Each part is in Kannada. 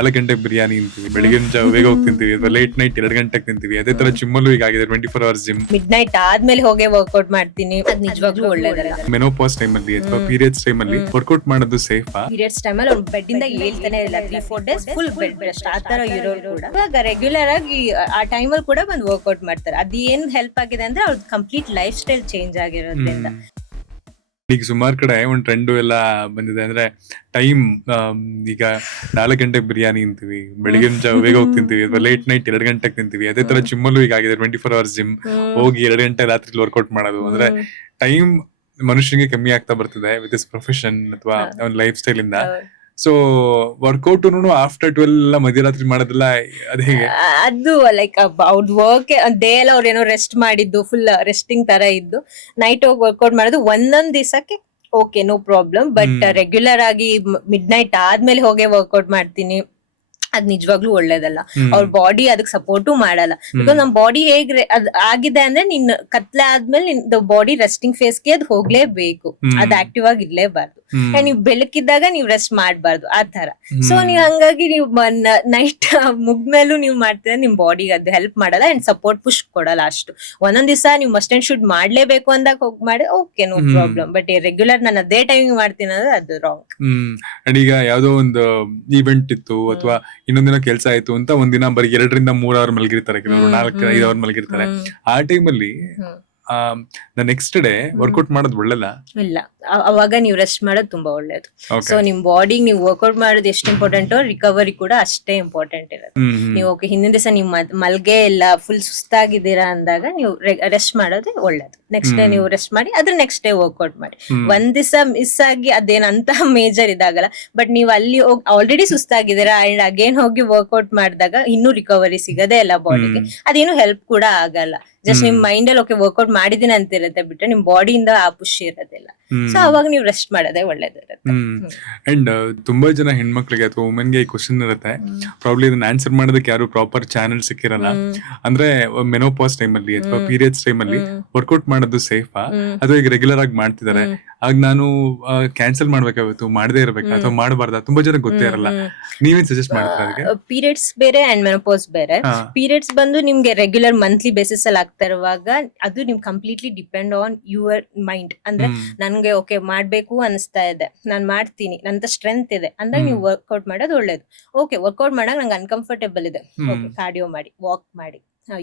4 ಗಂಟೆಗೆ ಬಿರಿಯಾನಿ ತಿಂತೀವಿ, ಬೆಳಿಗಿನ ಜಾವ ಬೇಗ ಹೋಗಿ ತಿಂತೀವಿ, ಅಥವಾ ಲೇಟ್ ನೈಟ್ 2 ಗಂಟೆಗೆ ತಿಂತೀವಿ. ಅದೇ ತರ ಜಿಮ್ ಅಲ್ಲೂ ಈಗ ಆಗಿದೆ 24 ಅವರ್ಸ್ ಜಿಮ್. ಮಿಡ್ ನೈಟ್ ಆದ್ಮೇಲೆ ಹೋಗಿ ವರ್ಕೌಟ್ ಮಾಡ್ತೀನಿ, ಅದ್ ನಿಜವಾಗ್ಲೂ ಒಳ್ಳೇದಲ್ಲ. ಮೆನೋಪಾಸ್ ಟೈಮ್ ಅಲ್ಲಿ ಅಥವಾ ಪೀರಿಯಡ್ಸ್ ಟೈಮ್ ಅಲ್ಲಿ ವರ್ಕೌಟ್ ಮಾಡೋದು ಸೇಫಾ? ಪೀರಿಯಡ್ಸ್ ಟೈಮ್ ಅಲ್ಲಿ ಅವ್ರು ಬೆಡ್ ಇಂದ ಹೇಳ್ತಾನೆ ಇಲ್ಲ, 3-4 ಡೇಸ್ ಫುಲ್ ಬೆಡ್ ರೆಸ್ಟ್ ಆ ತರ ಇರೋರು ಕೂಡ ಇವಾಗ ರೆಗ್ಯುಲರ್ ಆಗಿ ಆ ಟೈಮ್ ಅಲ್ಲಿ ಕೂಡ ಬಂದು ವರ್ಕೌಟ್ ಮಾಡ್ತಾರೆ. ಅದೇನ್ ಹೆಲ್ಪ್ ಆಗಿದೆ ಅಂದ್ರೆ ಅವ್ರ ಕಂಪ್ಲೀಟ್ ಲೈಫ್ ಸ್ಟೈಲ್ ಚೇಂಜ್ ಆಗಿರೋದ್ರಿಂದ. ಈಗ ಸುಮಾರು ಕಡೆ ಒಂದು ಟ್ರೆಂಡು ಎಲ್ಲ ಬಂದಿದೆ, ಅಂದ್ರೆ ಟೈಮ್ ಈಗ 4 ಗಂಟೆಗೆ ಬಿರಿಯಾನಿ ತಿಂತೀವಿ, ಬೆಳಿಗಿನ ಜಾವ ಬೇಗ ಹೋಗಿ ತಿಂತೀವಿ, ಅಥವಾ ಲೇಟ್ ನೈಟ್ 2 ಗಂಟೆಗೆ ತಿಂತೀವಿ. ಅದೇ ತರ ಜಿಮ್ ಅಲ್ಲೂ ಈಗ ಆಗಿದೆ 24 ಅವರ್ಸ್ ಜಿಮ್. ಹೋಗಿ 2 ಗಂಟೆ ರಾತ್ರಿ ವರ್ಕೌಟ್ ಮಾಡೋದು, ಅಂದ್ರೆ ಟೈಮ್ ಮನುಷ್ಯನಿಗೆ ಕಮ್ಮಿ ಆಗ್ತಾ ಬರ್ತಿದೆ ವಿತ್ ದಿಸ್ ಪ್ರೊಫೆಷನ್ ಅಥವಾ ಒಂದು ಲೈಫ್ ಸ್ಟೈಲ್ ಇಂದ. ಸೊ ವರ್ಕೌಟ್ ಆಫ್ಟರ್ 12 ಮಧ್ಯರಾತ್ರಿ ಮಾಡೋದಿಲ್ಲ, ಅದ್ ಹೇಗೆ? ಅದು ಲೈಕ್ ಅವ್ರ ವರ್ಕ್ ಡೇ ಎಲ್ಲ ಅವ್ರ ಏನೋ ರೆಸ್ಟ್ ಮಾಡಿದ್ದು ಫುಲ್ ರೆಸ್ಟಿಂಗ್ ತರ ಇದ್ದು ನೈಟ್ ಹೋಗಿ ವರ್ಕೌಟ್ ಮಾಡೋದು ಒಂದೊಂದ್ ದಿವಸಕ್ಕೆ okay no problem. But regular ಆಗಿ ಮಿಡ್ ನೈಟ್ ಆದ್ಮೇಲೆ ಹೋಗಿ ವರ್ಕೌಟ್ ಮಾಡ್ತೀನಿ, ಅದ್ ನಿಜವಾಗ್ಲೂ ಒಳ್ಳೇದಲ್ಲ. ಅವ್ರ ಬಾಡಿ ಅದಕ್ಕೆ ಸಪೋರ್ಟು ಮಾಡಲ್ಲ. ಬಿಕಾಸ್ ನಮ್ ಬಾಡಿ ಹೇಗ್ ಅದ್ ಆಗಿದೆ ಅಂದ್ರೆ ನಿನ್ ಕತ್ಲೆ ಆದ್ಮೇಲೆ ನಿನ್ ಬಾಡಿ ರೆಸ್ಟಿಂಗ್ ಫೇಸ್ಗೆ ಅದ್ ಹೋಗ್ಲೇಬೇಕು, ಅದ್ ಆಕ್ಟಿವ್ ಆಗಿ ಇರ್ಲೇಬಾರ್ದು. ನೀವ್ ಬೆಳಕಿದ್ದಾಗ ನೀವ್ ರೆಸ್ಟ್ ಮಾಡ್ಬಾರ್ದು ಆ ತರ. ಸೊ ನೀವ್ ಹಂಗಾಗಿ ನೀವು ನೈಟ್ ಮುಗ್ಮೇಲೂ ನೀವ್ ಮಾಡ್ತೀರ, ನಿಮ್ ಬಾಡಿಗೆ ಅದು ಹೆಲ್ಪ್ ಮಾಡಲ್ಲ ಅಂಡ್ ಸಪೋರ್ಟ್ ಪುಷ್ ಕೊಡಲ್ಲ ಅಷ್ಟು. ಒಂದೊಂದ್ ದಿವಸ ನೀವು ಮಸ್ಟ್ ಅಂಡ್ ಶುಡ್ ಮಾಡ್ಲೇಬೇಕು ಅಂದಾಗ ಹೋಗಿ ಮಾಡಿ okay no problem. But regular ನಾನು ಅದೇ ಟೈಮಿಂಗ್ ಮಾಡ್ತೀನಿ ಅಂದ್ರೆ ಅದು ರಾಂಗ್. ಅಂಡ್ ಈಗ ಯಾವ್ದೋ ಒಂದು ಇವೆಂಟ್ ಇತ್ತು ಅಥವಾ ಇನ್ನೊಂದಿನ ಕೆಲಸ ಆಯ್ತು ಅಂತ ಒಂದಿನ ಬರೀ 2 ರಿಂದ 3 ಅವರ್ ಮಲಗಿರ್ತಾರೆ, ಕೆಲವರು 4-5 ಅವರ್ ಮಲಗಿರ್ತಾರೆ. ಆ ಟೈಮಲ್ಲಿ ನೆಕ್ಸ್ಟ್ ಡೇ ವರ್ಕೌಟ್ ಮಾಡೋದು ಒಳ್ಳೇದ? ಇಲ್ಲ, ಅವಾಗ ನೀವು ರೆಸ್ಟ್ ಮಾಡೋದು ತುಂಬಾ ಒಳ್ಳೇದು. ಸೊ ನಿಮ್ ಬಾಡಿ ನೀವು ವರ್ಕೌಟ್ ಮಾಡೋದು ಎಷ್ಟು ಇಂಪಾರ್ಟೆಂಟ್, ರಿಕವರಿ ಕೂಡ ಅಷ್ಟೇ ಇಂಪಾರ್ಟೆಂಟ್ ಇರುತ್ತೆ. ನೀವು ಓಕೆ ಹಿಂದಿನ ದಿವಸ ನೀವು ಮಲ್ಗೆ ಇಲ್ಲ ಫುಲ್ ಸುಸ್ತಾಗಿದ್ದೀರಾ ಅಂದಾಗ ನೀವು ರೆಸ್ಟ್ ಮಾಡೋದು ಒಳ್ಳೇದು. ನೆಕ್ಸ್ಟ್ ಡೇ ನೀವು ರೆಸ್ಟ್ ಮಾಡಿ ಅದ್ರ ನೆಕ್ಸ್ಟ್ ಡೇ ವರ್ಕೌಟ್ ಮಾಡಿ. ಒಂದ್ ದಿವಸ ಮಿಸ್ ಆಗಿ ಅದೇನಂತ ಮೇಜರ್ ಇದಾಗಲ್ಲ, ಬಟ್ ನೀವು ಅಲ್ಲಿ ಹೋಗಿ ಆಲ್ರೆಡಿ ಸುಸ್ತಾಗಿದ್ದೀರಾ ಅಂಡ್ ಅಗೇನ್ ಹೋಗಿ ವರ್ಕೌಟ್ ಮಾಡಿದಾಗ ಇನ್ನೂ ರಿಕವರಿ ಸಿಗದೆ ಇಲ್ಲ ಬಾಡಿಗೆ, ಅದೇನು ಹೆಲ್ಪ್ ಕೂಡ ಆಗಲ್ಲ. ಜಸ್ಟ್ ನಿಮ್ ಮೈಂಡ್ ಅಲ್ಲಿ ಓಕೆ ವರ್ಕೌಟ್ ಮಾಡಿದೀನಿ ಅಂತ ಇರುತ್ತೆ, ಬಿಟ್ರೆ ನಿಮ್ ಬಾಡಿಯಿಂದ ಆ ಪುಷ್ ಇರೋದಿಲ್ಲ. ಸೊ ಅವಾಗ ನೀವು ರೆಸ್ಟ್ ಮಾಡೋದೇ ಒಳ್ಳೇದಿರುತ್ತೆ. ಅಂಡ್ ತುಂಬಾ ಜನ ಹೆಣ್ಮಕ್ಳಿಗೆ ಅಥವಾ ವುಮೆನ್ಗೆ ಈ ಕ್ವಶನ್ ಇರುತ್ತೆ, ಪ್ರಾಬ್ಲಿ ಇದನ್ನ ಆನ್ಸರ್ ಮಾಡೋದಕ್ಕೆ ಯಾರು ಪ್ರಾಪರ್ ಚಾನೆಲ್ ಸಿಕ್ಕಿರಲ್ಲ. ಅಂದ್ರೆ ಮೆನೋಪಾಸ್ ಟೈಮ್ ಅಲ್ಲಿ ಅಥವಾ ಪೀರಿಯಡ್ಸ್ ಟೈಮ್ ಅಲ್ಲಿ ವರ್ಕೌಟ್ ಮಾಡೋದು ಸೇಫಾ ಅಥವಾ ಈಗ ರೆಗ್ಯುಲರ್ ಆಗಿ ಮಾಡ್ತಿದ್ದಾರೆ, ಆಗ ನಾನು ಕ್ಯಾನ್ಸಲ್ ಮಾಡ್ಬೇಕಾಗಿತ್ತು, ಮಾಡದೇ ಇರ್ಬೇಕಾ ಅಥವಾ ಮಾಡಬಾರ್ದ? ತುಂಬಾ ಜನ ಗೊತ್ತೇ ಇರಲ್ಲ. ನೀವೇನ್ ಸಜೆಸ್ಟ್ ಮಾಡ್ತೀರಾ ಅದಕ್ಕೆ? ಪೀರಿಯಡ್ಸ್ ಬೇರೆ ಅಂಡ್ ಮೆನೋಪಾಸ್ ಬೇರೆ. ಪೀರಿಯಡ್ಸ್ ಬಂದು ನಿಮ್ಗೆ ರೆಗ್ಯುಲರ್ ಮಂತ್ಲಿ ಬೇಸಿಸ್ ಅಲ್ಲಿ ಆಗ್ತಾ ಇರುವಾಗ ಅದು ನಿಮ್ completely depend on your mind. ಅಂದ್ರೆ ನನ್ಗೆ ಓಕೆ ಮಾಡ್ಬೇಕು ಅನಿಸ್ತಾ ಇದೆ, ನಾನ್ ಮಾಡ್ತೀನಿ, ನನ್ನ ಸ್ಟ್ರೆಂತ್ ಇದೆ ಅಂದಾಗ ನೀವು ವರ್ಕೌಟ್ ಮಾಡೋದು ಒಳ್ಳೇದು. ಓಕೆ ವರ್ಕೌಟ್ ಮಾಡಾಗ ನಂಗೆ ಅನ್ಕಂಫರ್ಟೇಬಲ್ ಇದೆ, ಕಾರ್ಡಿಯೋ ಮಾಡಿ, ವಾಕ್ ಮಾಡಿ,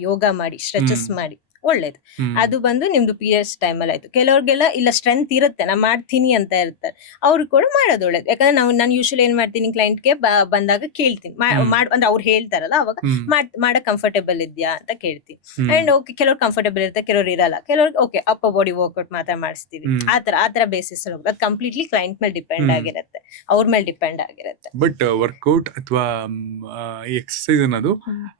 ಯೋಗ ಮಾಡಿ, ಸ್ಟ್ರೆಚಸ್ ಮಾಡಿ, ಒಳ್ಳೇದು. ಅದು ಬಂದು ನಿಮ್ದು ಪೀರಿಯಡ್ಸ್ ಟೈಮ್ ಅಲ್ಲಿ ಆಯ್ತು. ಕೆಲವ್ರಿಗೆಲ್ಲ ಇಲ್ಲ ಸ್ಟ್ರೆಂತ್ ಇರುತ್ತೆ, ನಾ ಮಾಡ್ತೀನಿ ಅಂತ ಇರ್ತಾರೆ, ಅವ್ರು ಕೂಡ ಮಾಡೋದು ಒಳ್ಳೇದು. ಯಾಕಂದ್ರೆ ನಾನು ಯೂಶಲಿ ಏನ್ ಮಾಡ್ತೀನಿ, ಕ್ಲೈಂಟ್ಗೆ ಬಂದಾಗ ಕೇಳ್ತೀನಿ ಅಂದ್ರೆ ಅವ್ರು ಹೇಳ್ತಾರಲ್ಲ ಅವಾಗ ಮಾಡಕ್ ಕಂಫರ್ಟೇಬಲ್ ಇದ್ಯಾ ಅಂತ ಕೇಳ್ತೀನಿ. ಅಂಡ್ ಓಕೆ ಕೆಲವ್ರು ಕಂಫರ್ಟೇಬಲ್ ಇರುತ್ತೆ, ಕೆಲವ್ರು ಇರಲ್ಲ, ಕೆಲವ್ರಿಗೆ ಓಕೆ ಅಪ್ಪ ಬಾಡಿ ವರ್ಕೌಟ್ ಮಾತ್ರ ಮಾಡಿಸ್ತೀವಿ, ಆತರ ಬೇಸಿಸ್ ಅಲ್ಲಿ ಹೋಗೋದು. ಅದು ಕಂಪ್ಲೀಟ್ಲಿ ಕ್ಲೈಂಟ್ ಮೇಲೆ ಡಿಪೆಂಡ್ ಆಗಿರುತ್ತೆ, ಅವ್ರ ಮೇಲೆ ಡಿಪೆಂಡ್ ಆಗಿರುತ್ತೆ. ಬಟ್ ವರ್ಕೌಟ್ ಅಥವಾ ಎಕ್ಸರ್ಸೈಸ್ ಅನ್ನೋದು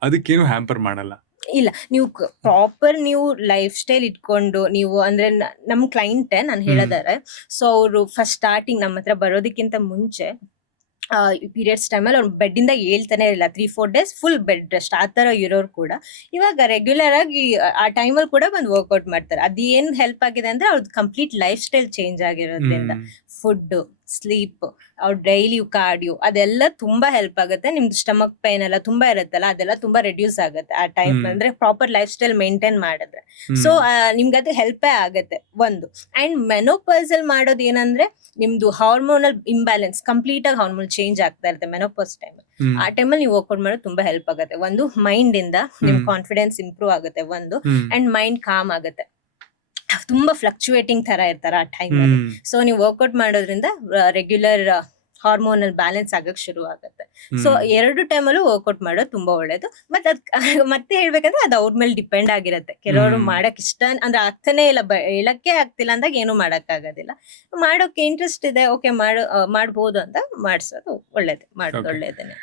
ಅದಕ್ಕೇನು ಹ್ಯಾಂಪರ್ ಮಾಡಲ್ಲ. ಇಲ್ಲ, ನೀವು ಪ್ರಾಪರ್ ನೀವು ಲೈಫ್ ಸ್ಟೈಲ್ ಇಟ್ಕೊಂಡು ನೀವು ಅಂದ್ರೆ ನಮ್ ಕ್ಲೈಂಟ್ ನಾನು ಹೇಳೋದಾರೆ, ಸೊ ಅವರು ಫಸ್ಟ್ ಸ್ಟಾರ್ಟಿಂಗ್ ನಮ್ಮ ಹತ್ರ ಬರೋದಕ್ಕಿಂತ ಮುಂಚೆ ಪೀರಿಯಡ್ಸ್ ಟೈಮಲ್ಲಿ ಅವ್ರು ಬೆಡ್ ಇಂದ ಹೇಳ್ತಾನೆ ಇಲ್ಲ, 3-4 ಡೇಸ್ ಫುಲ್ ಬೆಡ್ ರೆಸ್ಟ್ ಆ ತರ ಇರೋರು ಕೂಡ ಇವಾಗ ರೆಗ್ಯುಲರ್ ಆಗಿ ಆ ಟೈಮಲ್ಲಿ ಕೂಡ ಬಂದು ವರ್ಕೌಟ್ ಮಾಡ್ತಾರೆ. ಅದೇನ್ ಹೆಲ್ಪ್ ಆಗಿದೆ ಅಂದ್ರೆ ಅವ್ರದ್ದು ಕಂಪ್ಲೀಟ್ ಲೈಫ್ ಸ್ಟೈಲ್ ಚೇಂಜ್ ಆಗಿರೋದ್ರಿಂದ ಫುಡ್, ಸ್ಲೀಪ್, ಅವ್ರ ಡೈಲಿ ಕಾರ್ಡಿಯೋ ಅದೆಲ್ಲ ತುಂಬಾ ಹೆಲ್ಪ್ ಆಗುತ್ತೆ. ನಿಮ್ದು ಸ್ಟಮಕ್ ಪೈನ್ ಎಲ್ಲ ತುಂಬಾ ಇರುತ್ತಲ್ಲ, ಅದೆಲ್ಲ ತುಂಬಾ ರೆಡ್ಯೂಸ್ ಆಗುತ್ತೆ ಆ ಟೈಮ್ ಅಂದ್ರೆ ಪ್ರಾಪರ್ ಲೈಫ್ ಸ್ಟೈಲ್ ಮೇಂಟೈನ್ ಮಾಡಿದ್ರೆ. ಸೊ ನಿಮ್ಗೆ ಅದು ಹೆಲ್ಪೇ ಆಗುತ್ತೆ ಒಂದು. ಅಂಡ್ ಮೆನೋಪಾಸ್ ಅಲ್ಲಿ ಮಾಡೋದು ಏನಂದ್ರೆ ನಿಮ್ದು ಹಾರ್ಮೋನಲ್ ಇಂಬ್ಯಾಲೆನ್ಸ್ ಕಂಪ್ಲೀಟ್ ಆಗಿ ಹಾರ್ಮೋನ್ ಚೇಂಜ್ ಆಗ್ತಾ ಇರುತ್ತೆ ಮೆನೋಪಾಸ್ ಟೈಮ್. ಆ ಟೈಮಲ್ಲಿ ನೀವು ವರ್ಕೌಟ್ ಮಾಡೋದು ತುಂಬಾ ಹೆಲ್ಪ್ ಆಗುತ್ತೆ. ಒಂದು ಮೈಂಡ್ ಇಂದ ನಿಮ್ ಕಾನ್ಫಿಡೆನ್ಸ್ ಇಂಪ್ರೂವ್ ಆಗುತ್ತೆ ಒಂದು, ಅಂಡ್ ಮೈಂಡ್ ಕಾಮ್ ಆಗುತ್ತೆ. ತುಂಬಾ ಫ್ಲಕ್ಚುಯೇಟಿಂಗ್ ತರ ಇರ್ತಾರ ಆ ಟೈಮ್ ಅಲ್ಲಿ. ಸೊ ನೀವು ವರ್ಕೌಟ್ ಮಾಡೋದ್ರಿಂದ ರೆಗ್ಯುಲರ್ ಹಾರ್ಮೋನಲ್ ಬ್ಯಾಲೆನ್ಸ್ ಆಗಕ್ ಶುರು ಆಗುತ್ತೆ. ಸೊ 2 ಟೈಮಲ್ಲೂ ವರ್ಕೌಟ್ ಮಾಡೋದು ತುಂಬಾ ಒಳ್ಳೇದು. ಮತ್ತೆ ಹೇಳ್ಬೇಕಂದ್ರೆ ಅದು ಅವ್ರ ಮೇಲೆ ಡಿಪೆಂಡ್ ಆಗಿರುತ್ತೆ. ಕೆಲವರು ಮಾಡಕ್ ಇಷ್ಟ ಅಂದ್ರೆ ಆಗ್ತಾನೆ ಇಲ್ಲ, ಹೇಳಕ್ಕೆ ಆಗ್ತಿಲ್ಲ ಅಂದಾಗ ಏನು ಮಾಡಕ್ ಆಗೋದಿಲ್ಲ. ಮಾಡೋಕೆ ಇಂಟ್ರೆಸ್ಟ್ ಇದೆ, ಓಕೆ ಮಾಡ್ಬೋದು ಅಂತ ಮಾಡ್ಸೋದು ಒಳ್ಳೇದು, ಮಾಡೋದು ಒಳ್ಳೇದೇನೆ.